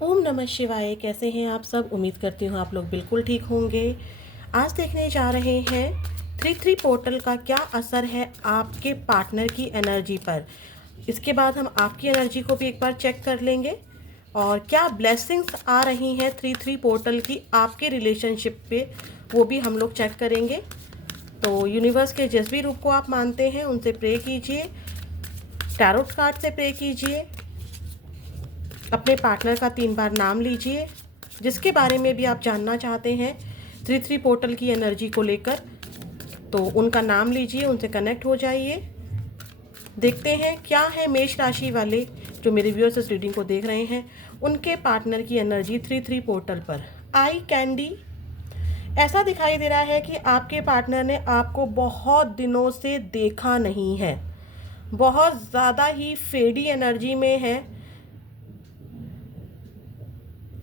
ओम नमः शिवाय। कैसे हैं आप सब? उम्मीद करती हूँ आप लोग बिल्कुल ठीक होंगे। आज देखने जा रहे हैं 3-3 पोर्टल का क्या असर है आपके पार्टनर की एनर्जी पर। इसके बाद हम आपकी एनर्जी को भी एक बार चेक कर लेंगे और क्या ब्लेसिंग्स आ रही हैं 3-3 पोर्टल की आपके रिलेशनशिप पे, वो भी हम लोग चेक करेंगे। तो यूनिवर्स के जिस भी रूप को आप मानते हैं उनसे प्रे कीजिए, टैरोट कार्ड से प्रे कीजिए, अपने पार्टनर का 3 बार नाम लीजिए जिसके बारे में भी आप जानना चाहते हैं 3-3 पोर्टल की एनर्जी को लेकर। तो उनका नाम लीजिए, उनसे कनेक्ट हो जाइए। देखते हैं क्या है मेष राशि वाले जो मेरे व्यूअर्स इस रीडिंग को देख रहे हैं, उनके पार्टनर की एनर्जी 3-3 पोर्टल पर। आई कैंडी, ऐसा दिखाई दे रहा है कि आपके पार्टनर ने आपको बहुत दिनों से देखा नहीं है, बहुत ज़्यादा ही फेडी एनर्जी में है।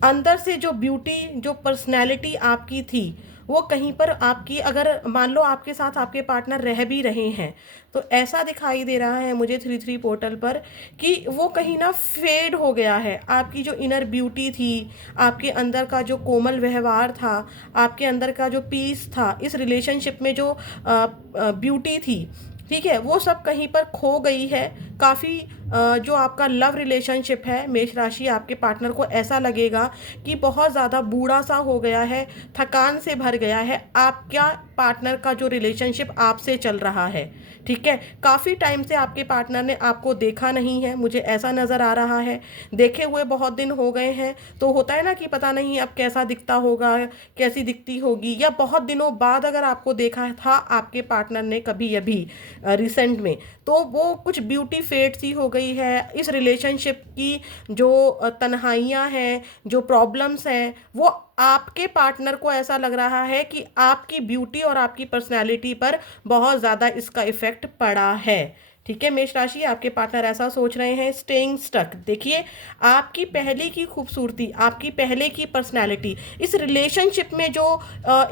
अंदर से जो ब्यूटी, जो पर्सनैलिटी आपकी थी, वो कहीं पर आपकी, अगर मान लो आपके साथ आपके पार्टनर रह भी रहे हैं तो ऐसा दिखाई दे रहा है मुझे 3-3 पोर्टल पर कि वो कहीं ना फेड हो गया है। आपकी जो इनर ब्यूटी थी, आपके अंदर का जो कोमल व्यवहार था, आपके अंदर का जो पीस था, इस रिलेशनशिप में जो ब्यूटी थी, ठीक है, वो सब कहीं पर खो गई है। काफ़ी जो आपका लव रिलेशनशिप है मेष राशि, आपके पार्टनर को ऐसा लगेगा कि बहुत ज़्यादा बूढ़ा सा हो गया है, थकान से भर गया है आपका पार्टनर का जो रिलेशनशिप आपसे चल रहा है। ठीक है, काफ़ी टाइम से आपके पार्टनर ने आपको देखा नहीं है, मुझे ऐसा नज़र आ रहा है। देखे हुए बहुत दिन हो गए हैं, तो होता है ना कि पता नहीं अब कैसा दिखता होगा, कैसी दिखती होगी, या बहुत दिनों बाद अगर आपको देखा था आपके पार्टनर ने कभी अभी रिसेंट में, तो वो कुछ ब्यूटी फेड सी हो गई है। इस रिलेशनशिप की जो तन्हाइयाँ हैं, जो प्रॉब्लम्स हैं, वो आपके पार्टनर को ऐसा लग रहा है कि आपकी ब्यूटी और आपकी पर्सनैलिटी पर बहुत ज़्यादा इसका इफ़ेक्ट पड़ा है। ठीक है मेष राशि, आपके पार्टनर ऐसा सोच रहे हैं, स्टेइंग स्टक। देखिए, आपकी पहले की खूबसूरती, आपकी पहले की पर्सनैलिटी, इस रिलेशनशिप में जो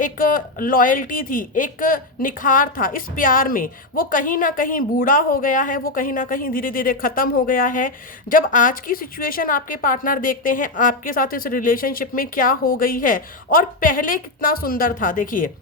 एक लॉयल्टी थी, एक निखार था इस प्यार में, वो कहीं ना कहीं बूढ़ा हो गया है, वो कहीं ना कहीं धीरे धीरे ख़त्म हो गया है। जब आज की सिचुएशन आपके पार्टनर देखते हैं आपके साथ इस रिलेशनशिप में क्या हो गई है और पहले कितना सुंदर था, देखिए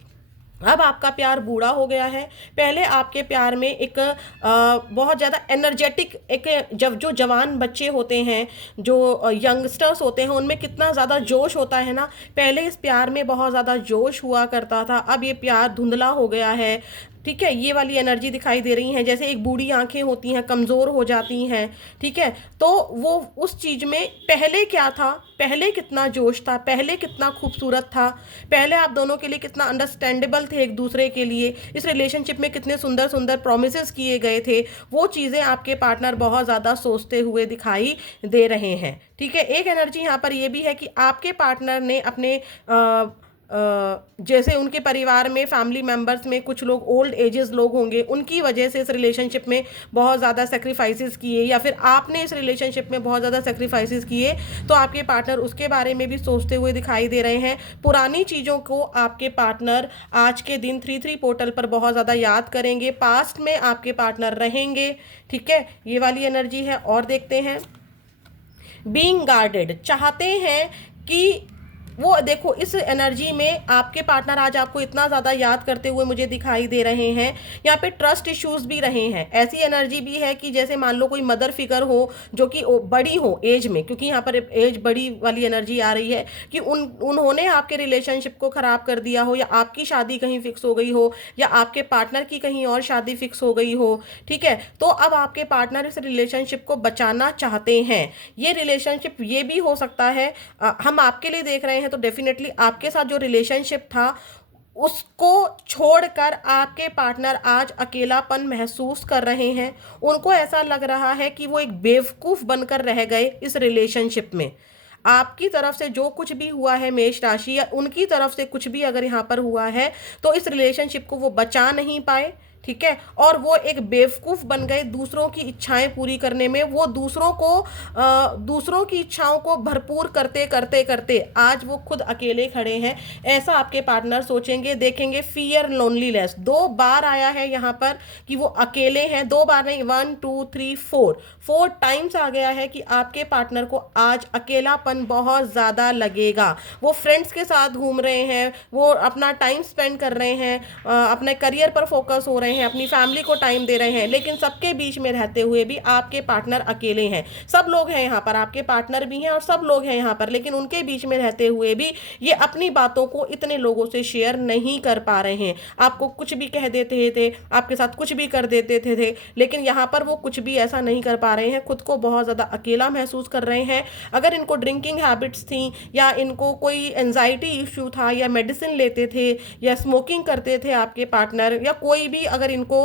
अब आपका प्यार बूढ़ा हो गया है। पहले आपके प्यार में एक बहुत ज़्यादा एनर्जेटिक, एक जब जो जवान बच्चे होते हैं, जो यंगस्टर्स होते हैं, उनमें कितना ज़्यादा जोश होता है ना। पहले इस प्यार में बहुत ज़्यादा जोश हुआ करता था, अब ये प्यार धुंधला हो गया है। ठीक है, ये वाली एनर्जी दिखाई दे रही है, जैसे एक बूढ़ी आंखें होती हैं, कमज़ोर हो जाती हैं। ठीक है, तो वो उस चीज़ में पहले क्या था, पहले कितना जोश था, पहले कितना खूबसूरत था, पहले आप दोनों के लिए कितना अंडरस्टैंडेबल थे एक दूसरे के लिए, इस रिलेशनशिप में कितने सुंदर सुंदर प्रोमिस किए गए थे, वो चीज़ें आपके पार्टनर बहुत ज़्यादा सोचते हुए दिखाई दे रहे हैं। ठीक है, एक एनर्जी यहाँ पर ये भी है कि आपके पार्टनर ने अपने जैसे उनके परिवार में, फैमिली मेम्बर्स में कुछ लोग ओल्ड एजेस लोग होंगे, उनकी वजह से इस रिलेशनशिप में बहुत ज़्यादा सेक्रीफाइसेस किए, या फिर आपने इस रिलेशनशिप में बहुत ज़्यादा सेक्रीफाइसेस किए, तो आपके पार्टनर उसके बारे में भी सोचते हुए दिखाई दे रहे हैं। पुरानी चीज़ों को आपके पार्टनर आज के दिन 3-3 पोर्टल पर बहुत ज़्यादा याद करेंगे, पास्ट में आपके पार्टनर रहेंगे। ठीक है, ये वाली एनर्जी है। और देखते हैं, बीइंग गार्डेड, चाहते हैं कि वो, देखो इस एनर्जी में आपके पार्टनर आज आपको इतना ज़्यादा याद करते हुए मुझे दिखाई दे रहे हैं। यहाँ पे ट्रस्ट इश्यूज भी रहे हैं, ऐसी एनर्जी भी है कि जैसे मान लो कोई मदर फिगर हो जो कि बड़ी हो एज में, क्योंकि यहाँ पर एज बड़ी वाली एनर्जी आ रही है कि उन्होंने आपके रिलेशनशिप को ख़राब कर दिया हो, या आपकी शादी कहीं फिक्स हो गई हो, या आपके पार्टनर की कहीं और शादी फिक्स हो गई हो। ठीक है, तो अब आपके पार्टनर इस रिलेशनशिप को बचाना चाहते हैं। ये रिलेशनशिप ये भी हो सकता है, हम आपके लिए देख रहे हैं तो डेफिनेटली आपके साथ जो रिलेशनशिप था उसको छोड़कर आपके पार्टनर आज अकेलापन महसूस कर रहे हैं। उनको ऐसा लग रहा है कि वो एक बेवकूफ़ बनकर रह गए इस रिलेशनशिप में। आपकी तरफ से जो कुछ भी हुआ है मेष राशि, या उनकी तरफ से कुछ भी अगर यहाँ पर हुआ है, तो इस रिलेशनशिप को वो बचा नहीं पाए। ठीक है, और वो एक बेवकूफ़ बन गए दूसरों की इच्छाएं पूरी करने में। वो दूसरों की इच्छाओं को भरपूर करते करते करते आज वो खुद अकेले खड़े हैं, ऐसा आपके पार्टनर सोचेंगे, देखेंगे। फियर लोनलीनेस 2 बार आया है यहाँ पर कि वो अकेले हैं, 2 बार नहीं, 1 2 3 4 4 टाइम्स आ गया है कि आपके पार्टनर को आज अकेलापन बहुत ज़्यादा लगेगा। वो फ्रेंड्स के साथ घूम रहे हैं, वो अपना टाइम स्पेंड कर रहे हैं, अपने करियर पर फोकस हो रहे हैं, अपनी फैमिली को टाइम दे रहे हैं, लेकिन सबके बीच में रहते हुए भी आपके पार्टनर अकेले हैं। सब लोग हैं यहाँ पर, आपके पार्टनर भी हैं और सब लोग हैं यहाँ पर, लेकिन उनके बीच में रहते हुए भी ये अपनी बातों को इतने लोगों से शेयर नहीं कर पा रहे हैं। आपको कुछ भी कह देते थे, आपके साथ कुछ भी कर देते थे, लेकिन यहाँ पर वो कुछ भी ऐसा नहीं कर पा रहे हैं, खुद को बहुत ज़्यादा अकेला महसूस कर रहे हैं। अगर इनको ड्रिंकिंग हैबिट्स थी, या इनको कोई एंजाइटी इश्यू था, या मेडिसिन लेते थे, या स्मोकिंग करते थे आपके पार्टनर, या कोई भी अगर इनको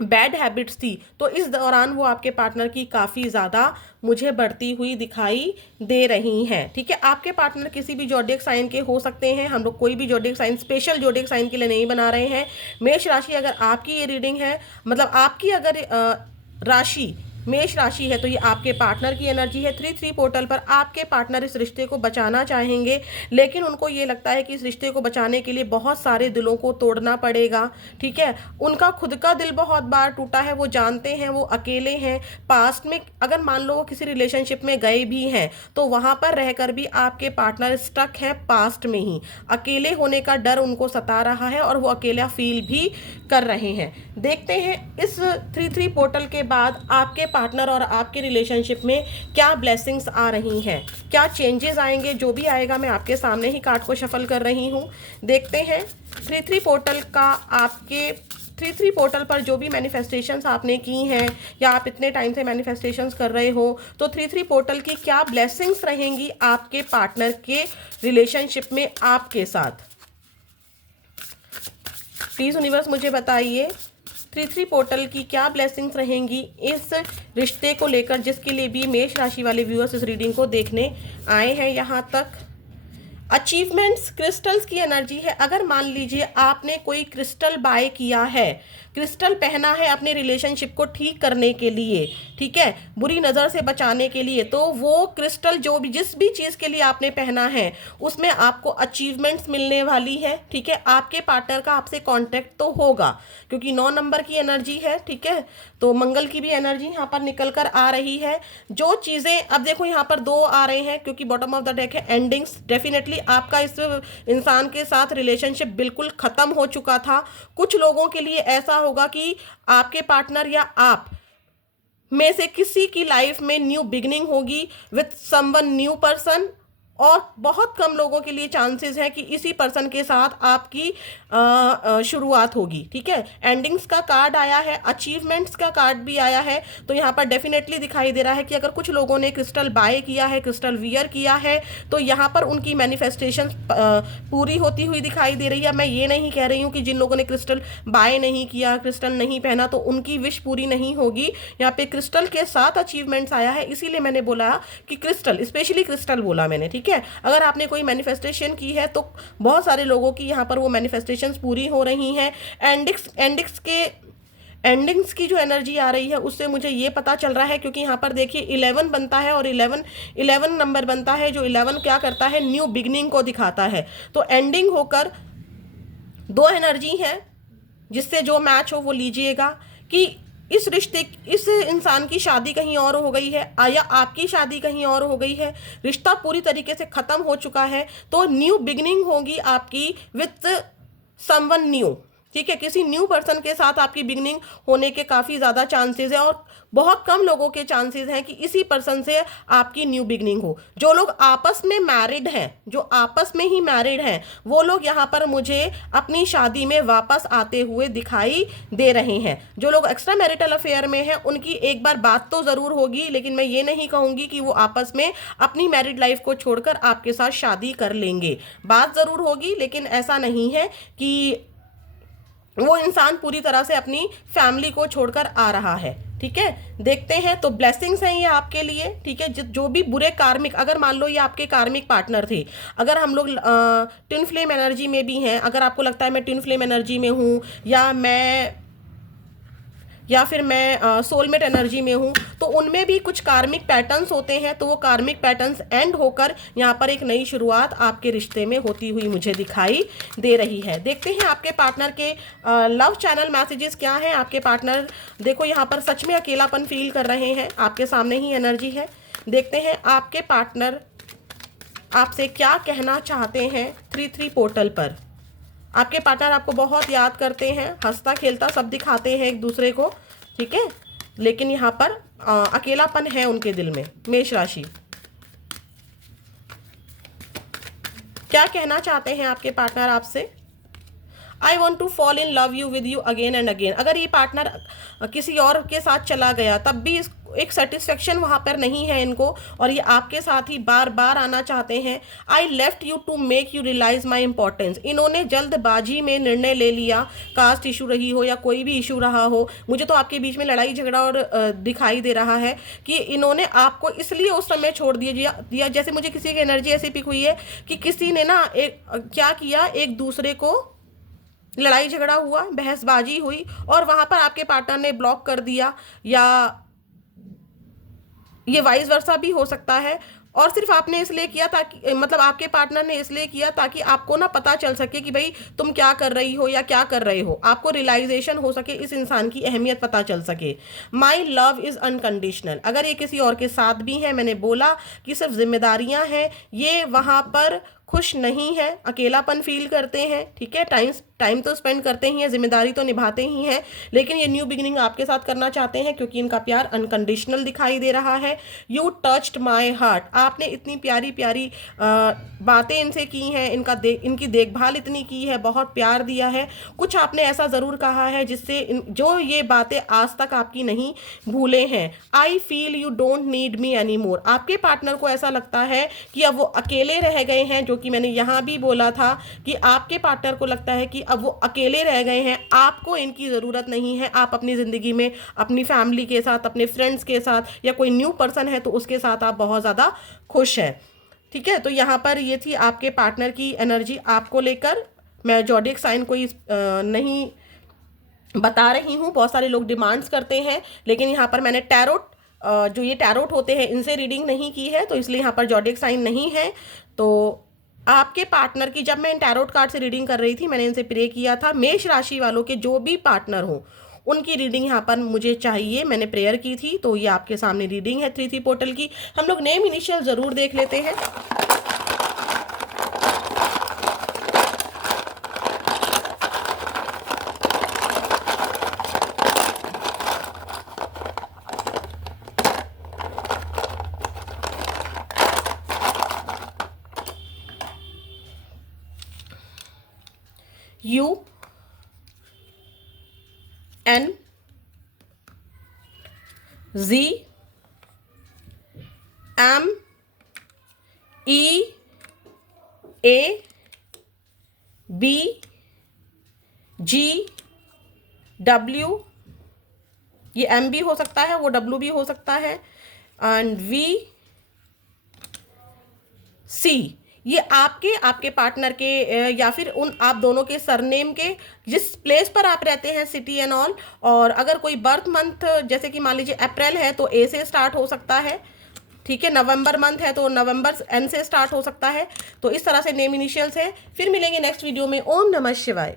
बैड हैबिट्स थी, तो इस दौरान वो आपके पार्टनर की काफ़ी ज़्यादा मुझे बढ़ती हुई दिखाई दे रही हैं। ठीक है, आपके पार्टनर किसी भी जोडिएक साइन के हो सकते हैं, हम लोग कोई भी जोडिएक साइन स्पेशल जोडिएक साइन के लिए नहीं बना रहे हैं। मेष राशि अगर आपकी ये रीडिंग है, मतलब आपकी अगर राशि मेष राशि है, तो ये आपके पार्टनर की एनर्जी है। 3-3 पोर्टल पर आपके पार्टनर इस रिश्ते को बचाना चाहेंगे, लेकिन उनको ये लगता है कि इस रिश्ते को बचाने के लिए बहुत सारे दिलों को तोड़ना पड़ेगा। ठीक है, उनका खुद का दिल बहुत बार टूटा है, वो जानते हैं वो अकेले हैं। पास्ट में अगर मान लो वो किसी रिलेशनशिप में गए भी हैं, तो वहाँ पर रहकर भी आपके पार्टनर स्टक है पास्ट में ही। अकेले होने का डर उनको सता रहा है और वो अकेला फील भी कर रहे हैं। देखते हैं इस 3-3 पोर्टल के बाद आपके पार्टनर और आपके रिलेशनशिप में क्या ब्लेसिंग्स आ रही हैं, क्या चेंजेस आएंगे। जो भी आएगा मैं आपके सामने ही कार्ड को शफल कर रही हूँ। देखते हैं 3-3 पोर्टल का आपके 3-3 पोर्टल पर जो भी मैनिफेस्टेशंस आपने की हैं, या आप इतने टाइम से मैनिफेस्टेशंस कर रहे हो, तो 3-3 पोर्टल की क्या ब्लेसिंग्स रहेंगी आपके पार्टनर के रिलेशनशिप में आपके साथ। प्लीज़ यूनिवर्स मुझे बताइए 3-3 पोर्टल की क्या ब्लेसिंग्स रहेंगी इस रिश्ते को लेकर, जिसके लिए भी मेष राशि वाले व्यूअर्स इस रीडिंग को देखने आए हैं यहाँ तक। अचीवमेंट्स क्रिस्टल्स की एनर्जी है। अगर मान लीजिए आपने कोई क्रिस्टल बाय किया है, क्रिस्टल पहना है अपने रिलेशनशिप को ठीक करने के लिए, ठीक है, बुरी नज़र से बचाने के लिए, तो वो क्रिस्टल जो भी जिस भी चीज़ के लिए आपने पहना है उसमें आपको अचीवमेंट्स मिलने वाली है। ठीक है, आपके पार्टनर का आपसे कांटेक्ट तो होगा, क्योंकि 9 नंबर की एनर्जी है। ठीक है, तो मंगल की भी एनर्जी यहाँ पर निकल कर आ रही है। जो चीज़ें अब देखो यहाँ पर 2 आ रहे हैं, क्योंकि बॉटम ऑफ द डेक है एंडिंग्स। डेफिनेटली आपका इस इंसान के साथ रिलेशनशिप बिल्कुल ख़त्म हो चुका था। कुछ लोगों के लिए ऐसा होगा कि आपके पार्टनर या आप में से किसी की लाइफ में न्यू बिगनिंग होगी विथ समवन न्यू पर्सन, और बहुत कम लोगों के लिए चांसेस है कि इसी पर्सन के साथ आपकी शुरुआत होगी। ठीक है, एंडिंग्स का कार्ड आया है, अचीवमेंट्स का कार्ड भी आया है, तो यहाँ पर डेफिनेटली दिखाई दे रहा है कि अगर कुछ लोगों ने क्रिस्टल बाय किया है, क्रिस्टल वियर किया है, तो यहाँ पर उनकी मैनिफेस्टेशन पूरी होती हुई दिखाई दे रही है। मैं ये नहीं कह रही हूँ कि जिन लोगों ने क्रिस्टल बाय नहीं किया, क्रिस्टल नहीं पहना, तो उनकी विश पूरी नहीं होगी। यहाँ पे क्रिस्टल के साथ अचीवमेंट्स आया है, इसीलिए मैंने बोला कि क्रिस्टल, स्पेशली क्रिस्टल बोला मैंने। ठीक है, अगर आपने कोई मैनिफेस्टेशन की है तो बहुत सारे लोगों की यहाँ पर वो मैनिफेस्टेशंस पूरी हो रही हैं। एंडिंग्स की जो एनर्जी आ रही है उससे मुझे ये पता चल रहा है, क्योंकि यहाँ पर देखिए 11 बनता है और 11 नंबर बनता है, जो 11 क्या करता है, न्यू बिगनिंग को दिखाता है। तो एंडिंग होकर 2 एनर्जी है, जिससे जो मैच हो वो लीजिएगा कि इस इंसान की शादी कहीं और हो गई है, या आपकी शादी कहीं और हो गई है, रिश्ता पूरी तरीके से ख़त्म हो चुका है, तो न्यू बिगनिंग होगी आपकी विथ समवन न्यू। ठीक है, किसी न्यू पर्सन के साथ आपकी बिगनिंग होने के काफ़ी ज़्यादा चांसेस हैं, और बहुत कम लोगों के चांसेस हैं कि इसी पर्सन से आपकी न्यू बिगनिंग हो। जो लोग आपस में मैरिड हैं, जो आपस में ही मैरिड हैं, वो लोग यहाँ पर मुझे अपनी शादी में वापस आते हुए दिखाई दे रहे हैं। जो लोग एक्स्ट्रा मैरिटल अफेयर में हैं, उनकी एक बार बात तो ज़रूर होगी, लेकिन मैं ये नहीं कहूँगी कि वो आपस में अपनी मैरिड लाइफ को छोड़कर आपके साथ शादी कर लेंगे। बात ज़रूर होगी, लेकिन ऐसा नहीं है कि वो इंसान पूरी तरह से अपनी फैमिली को छोड़कर आ रहा है। ठीक है, देखते हैं। तो ब्लेसिंग्स हैं ये आपके लिए। ठीक है, जो भी बुरे कार्मिक, अगर मान लो ये आपके कार्मिक पार्टनर थे, अगर हम लोग ट्विन फ्लेम एनर्जी में भी हैं, अगर आपको लगता है मैं ट्विन फ्लेम एनर्जी में हूँ, या मैं या फिर मैं सोलमेट एनर्जी में हूँ, तो उनमें भी कुछ कार्मिक पैटर्न्स होते हैं। तो वो कार्मिक पैटर्न्स एंड होकर यहाँ पर एक नई शुरुआत आपके रिश्ते में होती हुई मुझे दिखाई दे रही है। देखते हैं आपके पार्टनर के लव चैनल मैसेजेस क्या हैं। आपके पार्टनर देखो यहाँ पर सच में अकेलापन फील कर रहे हैं, आपके सामने ही एनर्जी है। देखते हैं आपके पार्टनर आपसे क्या कहना चाहते हैं 3-3 पोर्टल पर। आपके पार्टनर आपको बहुत याद करते हैं, हंसता खेलता सब दिखाते हैं एक दूसरे को, ठीक है, लेकिन यहाँ पर अकेलापन है उनके दिल में। मेष राशि, क्या कहना चाहते हैं आपके पार्टनर आपसे? I want to fall in love you with you again and again. अगर ये पार्टनर किसी और के साथ चला गया तब भी एक सेटिस्फेक्शन वहाँ पर नहीं है इनको, और ये आपके साथ ही बार बार आना चाहते हैं। I left you to make you realise my importance. इन्होंने जल्दबाजी में निर्णय ले लिया, कास्ट इशू रही हो या कोई भी इशू रहा हो, मुझे तो आपके बीच में लड़ाई झगड़ा और दिखाई दे रहा है कि इन्होंने आपको इसलिए उस समय छोड़ दिया। जैसे मुझे किसी की एनर्जी ऐसी पिक हुई है कि किसी ने ना क्या किया, एक दूसरे को लड़ाई झगड़ा हुआ, बहसबाजी हुई, और वहां पर आपके पार्टनर ने ब्लॉक कर दिया, या ये वाइस वर्सा भी हो सकता है। और सिर्फ आपने इसलिए किया ताकि, मतलब आपके पार्टनर ने इसलिए किया ताकि आपको ना पता चल सके कि भाई तुम क्या कर रही हो या क्या कर रहे हो, आपको रियलाइजेशन हो सके, इस इंसान की अहमियत पता चल सके। My love is unconditional. अगर ये किसी और के साथ भी है, मैंने बोला कि सिर्फ जिम्मेदारियां हैं, ये वहां पर खुश नहीं है, अकेलापन फील करते हैं, ठीक है, टाइम तो स्पेंड करते ही हैं, जिम्मेदारी तो निभाते ही हैं, लेकिन ये न्यू बिगिनिंग आपके साथ करना चाहते हैं क्योंकि इनका प्यार अनकंडीशनल दिखाई दे रहा है। You touched my heart. आपने इतनी प्यारी प्यारी बातें इनसे की हैं, इनकी देखभाल इतनी की है, बहुत प्यार दिया है। कुछ आपने ऐसा ज़रूर कहा है जिससे जो ये बातें आज तक आपकी नहीं भूले हैं। I feel you don't need me any more. आपके पार्टनर को ऐसा लगता है कि अब वो अकेले रह गए हैं, जो कि मैंने यहाँ भी बोला था कि आपके पार्टनर को लगता है कि अब वो अकेले रह गए हैं, आपको इनकी ज़रूरत नहीं है। आप अपनी ज़िंदगी में अपनी फैमिली के साथ, अपने फ्रेंड्स के साथ, या कोई न्यू पर्सन है तो उसके साथ आप बहुत ज़्यादा खुश हैं, ठीक है। तो यहाँ पर ये थी आपके पार्टनर की एनर्जी आपको लेकर। मैं ज़ोडिएक साइन कोई नहीं बता रही हूँ, बहुत सारे लोग डिमांड्स करते हैं, लेकिन यहाँ पर मैंने टैरोट, जो ये टैरोट होते हैं इनसे रीडिंग नहीं की है, तो इसलिए यहाँ पर ज़ोडिएक साइन नहीं है। तो आपके पार्टनर की, जब मैं इन टैरोट कार्ड से रीडिंग कर रही थी, मैंने इनसे प्रे किया था। मेष राशि वालों के जो भी पार्टनर हो उनकी रीडिंग यहाँ पर मुझे चाहिए, मैंने प्रेयर की थी, तो ये आपके सामने रीडिंग है 3-3 पोर्टल की। हम लोग नेम इनिशियल ज़रूर देख लेते हैं। U N Z M E A B G W, ये M भी हो सकता है, वो W भी हो सकता है, एंड V C। ये आपके पार्टनर के या फिर उन आप दोनों के सरनेम के, जिस प्लेस पर आप रहते हैं, सिटी एंड ऑल। और अगर कोई बर्थ मंथ जैसे कि मान लीजिए अप्रैल है तो ए से स्टार्ट हो सकता है, ठीक है। नवंबर मंथ है तो नवंबर एन से स्टार्ट हो सकता है। तो इस तरह से नेम इनिशियल्स है। फिर मिलेंगे नेक्स्ट वीडियो में। ओम नमः शिवाय।